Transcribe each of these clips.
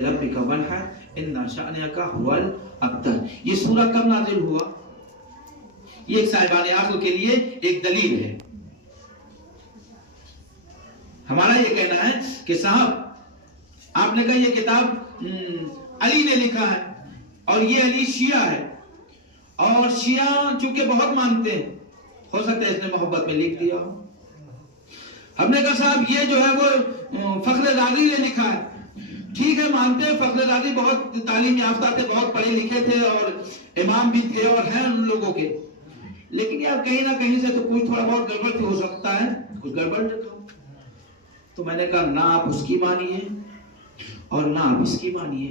ربک ونحر ان شأنک هو الابتر. یہ سورہ کب نازل ہوا؟ یہ ایک صاحبان عقل کے لیے ایک دلیل ہے. ہمارا یہ کہنا ہے کہ صاحب آپ نے کہا یہ کتاب علی نے لکھا ہے اور یہ علی شیعہ ہے اور شیعہ چونکہ بہت مانتے ہیں، ہو سکتا ہے اس نے محبت میں لکھ دیا ہو. ہم نے کہا صاحب یہ جو ہے وہ فخر رازی نے لکھا ہے. ٹھیک ہے، مانتے ہیں فخر رازی بہت تعلیم یافتہ تھے، بہت پڑھے لکھے تھے اور امام بھی تھے اور ہیں ان لوگوں کے، لیکن یار کہیں نہ کہیں سے تو کوئی تھوڑا بہت گڑبڑ بھی ہو سکتا ہے، کچھ گڑبڑ دکھاؤ. تو میں نے کہا نہ آپ اس کی مانیے اور نہ آپ اس کی مانیے.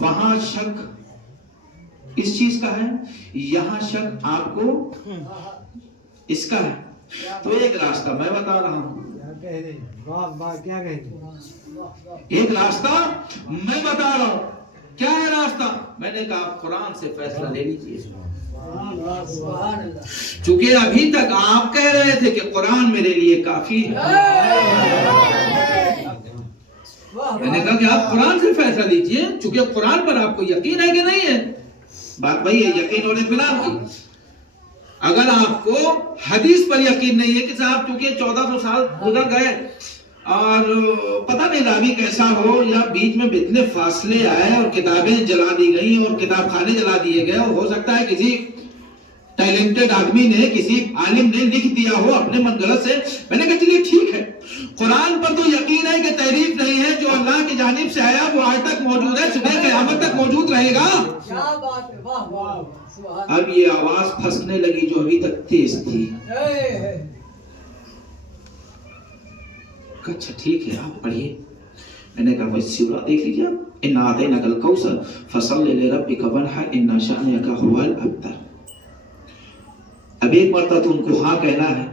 وہاں شک اس چیز کا ہے، یہاں شک آپ کو اس کا ہے. تو ایک راستہ میں بتا رہا ہوں، ایک راستہ میں بتا رہا ہوں. کیا ہے راستہ؟ میں نے کہا قرآن سے فیصلہ لے لیجیے. چونکہ ابھی تک آپ کہہ رہے تھے کہ قرآن میرے لیے کافی ہے. میں نے کہا کہ آپ قرآن سے فیصلہ لیجیے، چونکہ قرآن پر آپ کو یقین ہے کہ نہیں ہے. بات وہی ہے، یقین اور اطمینان کی. اگر آپ کو حدیث پر یقین نہیں ہے کہ صاحب چونکہ 1400 سال گزر گئے اور پتہ نہیں راوی کیسا ہو یا بیچ میں اتنے فاصلے آئے اور کتابیں جلا دی گئی اور کتاب خانے جلا دیے گئے، اور ہو سکتا ہے کسی ٹیلنٹڈ آدمی نے، کسی عالم نے لکھ دیا ہو اپنے من گھڑت سے. میں نے کہا چلیے ٹھیک ہے، قرآن پر تو یقین ہے کہ تحریف نہیں ہے، جو اللہ کی جانب سے آیا وہ آج تک موجود ہے، صبح قیامت تک موجود رہے گا. اب یہ آواز پھنسنے لگی جو ابھی تک تیز تھی. اچھا ٹھیک ہے آپ پڑھیے. میں نے کہا وہ سورہ دیکھ لیجیے آپ، اِنَّا أَعْطَيْنَاكَ الْكَوْثَرَ فَصَلِّ لِرَبِّكَ وَانْحَرْ إِنَّ شَأْنَكَ هُوَ الْأَبْتَرُ. اب ایک مرتبہ تو ان کو ہاں کہنا ہے،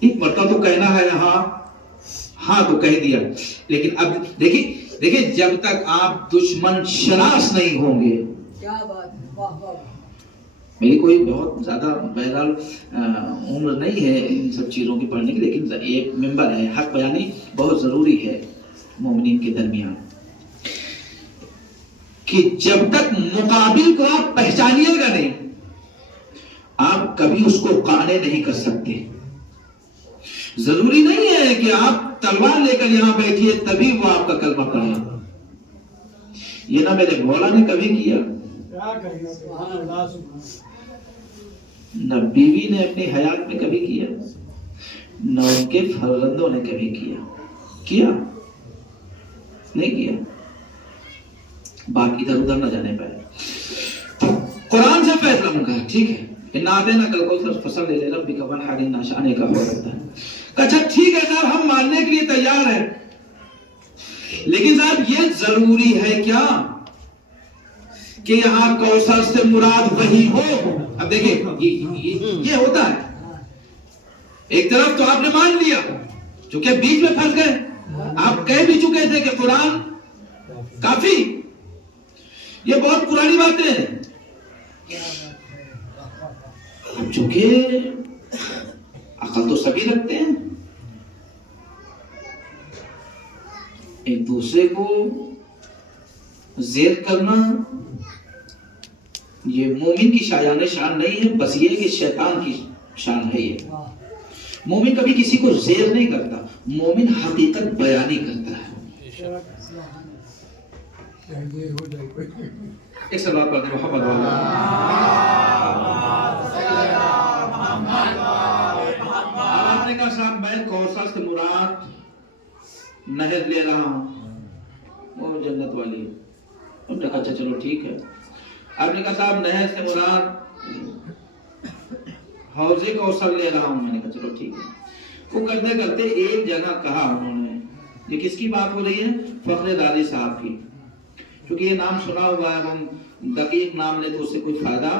ایک مرتبہ تو کہنا ہے ہاں تو کہہ دیا. لیکن اب دیکھیں جب تک آپ دشمن شناس نہیں ہوں گے، میری کوئی بہت زیادہ بہرحال عمر نہیں ہے ان سب چیزوں کی پڑھنے کی، لیکن ایک ممبر ہے، حق بیانی بہت ضروری ہے مومنین کے درمیان. کہ جب تک مقابل کو آپ پہچانیے گا نہیں، آپ کبھی اس کو قانع نہیں کر سکتے. ضروری نہیں ہے کہ آپ تلوار لے کر یہاں بیٹھیے تبھی وہ آپ کا کلمہ پڑھے. یہ نہ میرے مولا نے کبھی کیا، نہ بیوی نے اپنی حیات میں کبھی کیا، نہ ان کے فرزندوں نے کبھی کیا نہیں کیا. باقی ادھر ادھر نہ جانے پائے. تو قرآن سے فیصلہ منگا ٹھیک ہے، اِنَّا أَعْطَيْنَاكَ الْكَوْثَرَ فَصَلِّ لِرَبِّكَ وَانْحَرْ إِنَّ شَأْنَكَ هُوَ الْأَبْتَرُ. اچھا ٹھیک ہے صاحب، ہم ماننے کے لیے تیار ہیں، لیکن صاحب یہ ضروری ہے کیا کہ یہاں کوثر سے مراد وہی ہو؟ اب دیکھیں یہ ہوتا ہے، ایک طرف تو آپ نے مان لیا، چونکہ بیچ میں پھنس گئے. آپ کہہ بھی چکے تھے کہ قرآن کافی، یہ بہت پرانی باتیں ہیں. اب چونکہ عقل تو سبھی رکھتے ہیں، ایک دوسرے کو زیر کرنا یہ مومن کی شایان شان نہیں ہے، بس یہ کہ شیطان کی شان ہے. یہ مومن کبھی کسی کو زیر نہیں کرتا، مومن حقیقت بیانی کرتا ہے. ایک سوال پر محمد آپ نے کہا صاحب میں کوثر سے مراد نہر لے رہا ہوں، وہ جنت والی ہے. ہم نے کہا اچھا چلو ٹھیک ہے. آپ نے کہا صاحب نہر سے مراد حوض کوثر لے رہا ہوں. میں نے کہا چلو ٹھیک ہے. وہ کرتے کرتے ایک جگہ کہا انہوں نے، یہ کس کی بات ہو رہی ہے؟ فخر رازی صاحب کی. کیونکہ یہ نام سنا ہوا ہے، ہم دقیق نام لے تو اس سے کوئی فائدہ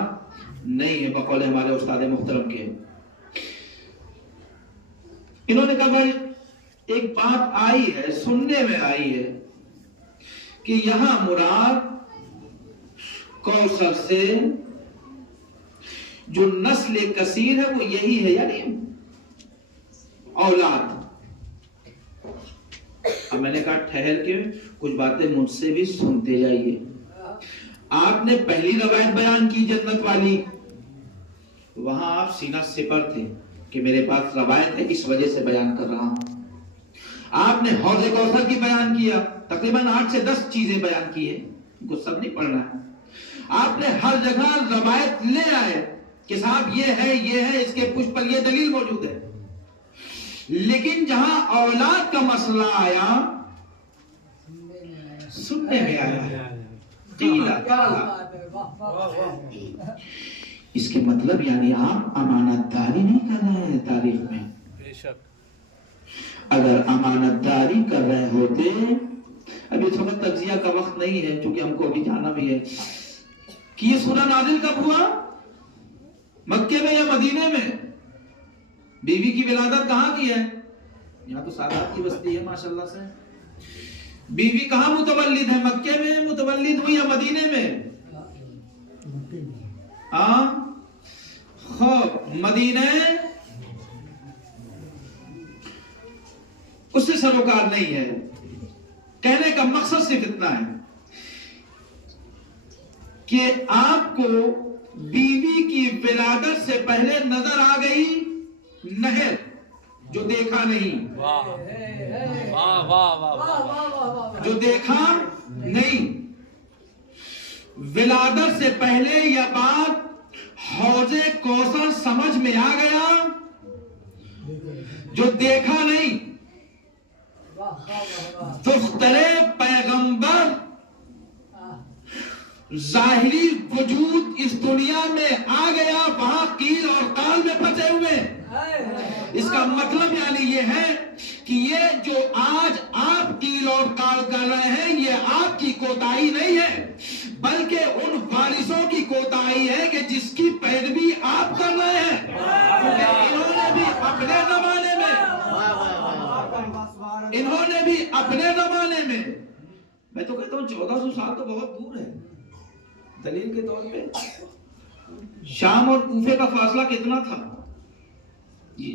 نہیں ہے بقول ہمارے استاد محترم کے. انہوں نے کہا بھائی ایک بات آئی ہے، سننے میں آئی ہے کہ یہاں مراد کوثر سے جو نسل کثیر ہے وہ یہی ہے، یعنی اولاد. اب میں نے کہا ٹھہر کے کچھ باتیں مجھ سے بھی سنتے جائیے. آپ نے پہلی روایت بیان کی جنت والی، وہاں آپ سینہ سپر تھے کہ میرے پاس روایت ہے اس وجہ سے بیان کر رہا ہوں. آپ نے حوض کوثر کی بیان کیا، تقریباً 8 سے 10 چیزیں بیان کی ہیں، ان کو سب نہیں پڑھنا ہے. آپ نے ہر جگہ روایت لے آئے کہ صاحب یہ ہے اس کے کچھ پر یہ دلیل موجود ہے. لیکن جہاں اولاد کا مسئلہ آیا سننے میں آیا قیلا قالا. اس کے مطلب یعنی آپ امانت داری نہیں کر رہے ہیں تاریخ میں. اگر امانت داری کر رہے ہوتے، ابھی اس وقت تجزیہ کا وقت نہیں ہے چونکہ ہم کو ابھی جانا بھی ہے کہ یہ سورہ نازل کب ہوا، مکے میں یا مدینے میں؟ بیوی کی ولادت کہاں کی ہے؟ یہاں تو سادات کی بستی ہے ماشاءاللہ سے. بیوی کہاں متولد ہے؟ مکے میں متولد ہوئی یا مدینے میں؟ خوب مدینے. اس سے سروکار نہیں ہے. کہنے کا مقصد صرف اتنا ہے کہ آپ کو بیوی کی ولادت سے پہلے نظر آ گئی نہر جو دیکھا نہیں، جو دیکھا نہیں. ولادت سے پہلے یا بعد حوض کوثر سمجھ میں آ گیا، جو دیکھا نہیں. دختر پیغمبر ظاہری وجود اس دنیا میں آ گیا، وہاں قیل اور قال میں پھنسے ہوئے. اس کا مطلب یعنی یہ ہے کہ یہ جو آج آپ قیل اور قال کر رہے ہیں یہ آپ کی کوتاہی نہیں ہے، بلکہ ان وارثوں کی کوتاہی ہے کہ جس کی پیروی آپ کر رہے ہیں. انہوں نے بھی اپنے زمانے میں میں تو کہتا ہوں 1400 سال تو بہت دور ہے. دلیل کے طور پہ شام اور کوفے کا فاصلہ کتنا تھا؟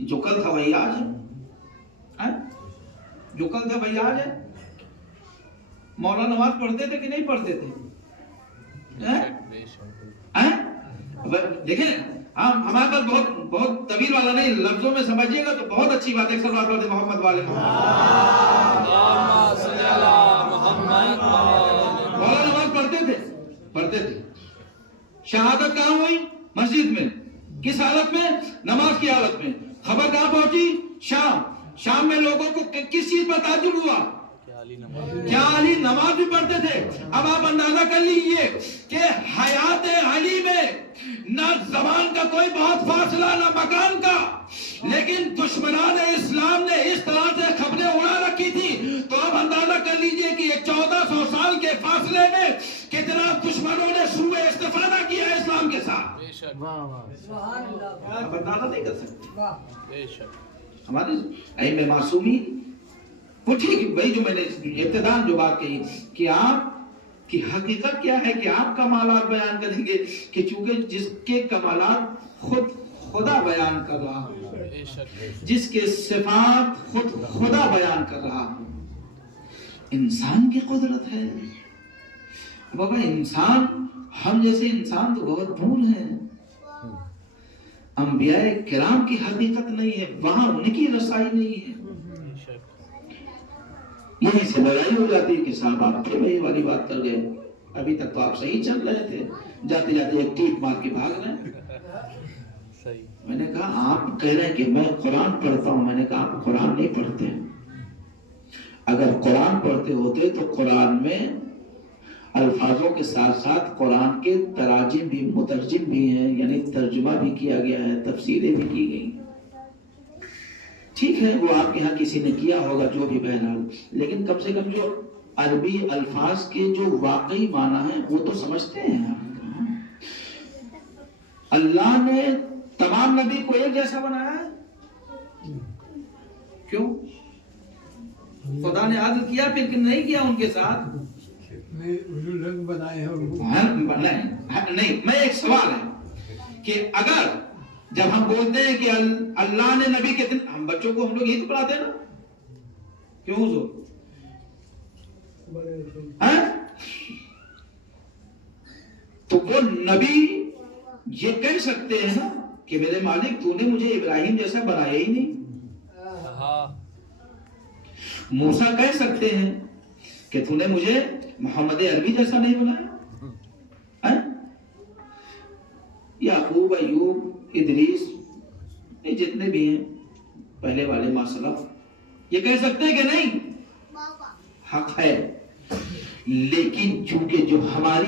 جو کل تھا وہی آج ہے. جو کل تھا وہی آج ہے. مولا نماز پڑھتے تھے کہ نہیں پڑھتے تھے؟ دیکھیں ہمارے پاس بہت طویل والا نہیں، لفظوں میں سمجھیے گا تو بہت اچھی بات ہے. صلوات پڑھتے محمد والے مولا نماز پڑھتے تھے. شہادت کہاں ہوئی؟ مسجد میں. کس حالت میں؟ نماز کی حالت میں. خبر کہاں پہنچی؟ شام میں لوگوں کو کس چیز پر تعجب ہوا؟ کیا علی نماز بھی پڑھتے تھے. اب آپ اندازہ کر لیجئے کہ حیات علی میں نہ زمان کا کوئی بہت فاصلہ نہ مکان کا، لیکن دشمنان اسلام نے اس طرح سے خبریں اڑا رکھی تھی. تو اب اندازہ کر لیجئے کہ یہ 1400 سال کے فاصلے میں کتنا دشمنوں نے سوء استفادہ کیا ہے اسلام کے ساتھ. آپ اندازہ نہیں کر سکتے. ہمارے ائمہ معصومین وہ ٹھیک وہی جو میں نے ابتداءً جو بات کہی کہ آپ کی حقیقت کیا ہے کہ آپ کمالات بیان کریں گے کہ چونکہ جس کے کمالات خود خدا بیان کر رہا ہوں، جس کے صفات خود خدا بیان کر رہا ہوں. انسان کی قدرت ہے بابا. انسان ہم جیسے انسان تو بہت دور ہیں. انبیاء کرام کی حقیقت نہیں ہے، وہاں ان کی رسائی نہیں ہے. یہیں سے لڑائی ہو جاتی ہے کہ صاحب آپ پھر وہی والی بات کر گئے. ابھی تک تو آپ صحیح چل رہے تھے، جاتے جاتے ایک ٹیپ مار کے بھاگ رہے ہیں. میں نے کہا آپ کہہ رہے ہیں کہ میں قرآن پڑھتا ہوں. میں نے کہا آپ قرآن نہیں پڑھتے. اگر قرآن پڑھتے ہوتے تو قرآن میں الفاظوں کے ساتھ ساتھ قرآن کے تراجم بھی مترجم بھی ہیں، یعنی ترجمہ بھی کیا گیا ہے، تفسیریں بھی کی گئی. ٹھیک ہے وہ آپ کے ہاں کسی نے کیا ہوگا جو بھی بہرحال، لیکن کم سے کم جو عربی الفاظ کے جو واقعی معنی ہیں وہ تو سمجھتے ہیں آپ. اللہ نے تمام نبی کو ایک جیسا بنایا ہے. کیوں؟ خدا نے عادل کیا پھر نہیں کیا ان کے ساتھ؟ نہیں. میں ایک سوال ہے کہ اگر جب ہم بولتے ہیں کہ اللہ نے نبی کتنے، ہم بچوں کو ہم لوگ یہی تو پڑھاتے ہیں نا. کیوں حضور؟ ہاں؟ تو وہ نبی یہ کہہ سکتے ہیں نا کہ میرے مالک تو نے مجھے ابراہیم جیسا بنایا ہی نہیں. موسیٰ کہہ سکتے ہیں کہ تو نے مجھے محمد عربی جیسا نہیں بنایا. یعقوب، ایوب، ادریس، یہ جتنے بھی ہیں پہلے والے ماسلف یہ کہہ سکتے ہیں کہ نہیں؟ حق ہے، لیکن چونکہ جو ہماری